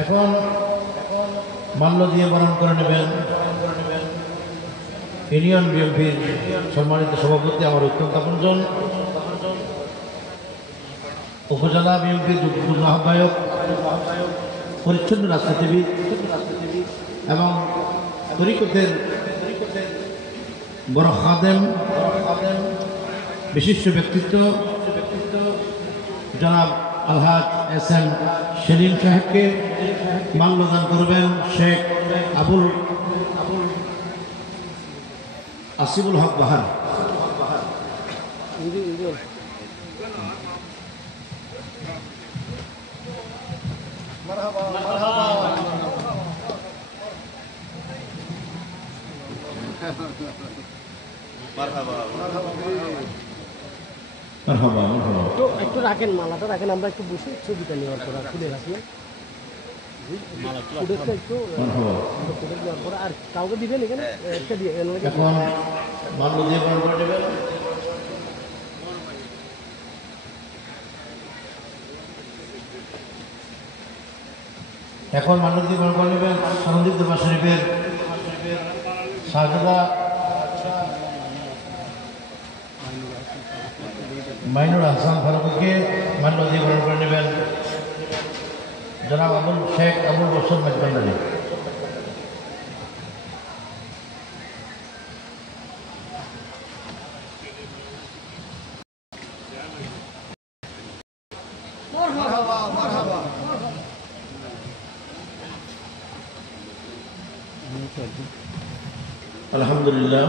এখন মাল্য দিয়ে বরণ করে নেবেন ইউনিয়ন বিএনপির সম্মানিত সভাপতি আমার অত্যন্ত আপনজন উপজেলা বিএনপির যুগ্ম আহ্বায়ক পরিচ্ছন্ন রাজনীতিবিদ এবং তরিকতের বড় খাদেম বিশিষ্ট ব্যক্তিত্ব জনাব আলহাজ এস.এম. সেলিম সাহেবকে মাল্যদান করবেন শেখ আবুল আসিফুল হক বাহার। একটু রাখেন, মালাটা রাখেন, আমরা একটু বসে ছবিটা নেওয়ার পর খুলে রাখবেন আর কাউকে দিবেন এখানে একটা দিয়ে এখন মাল্য দিয়ে বরণ করে নেবেন। এখন মাল্য দিয়ে বরণ করে নেবেন সন্দীপ দরবার শরীফের শাহজাদা মাইনুর হাসান ফারুককে মাল্য দিয়ে বরণ করে নেবেন জনাব আবুল শেখ আবুল বসর মেজবান্ডারি। আলহামদুলিল্লাহ।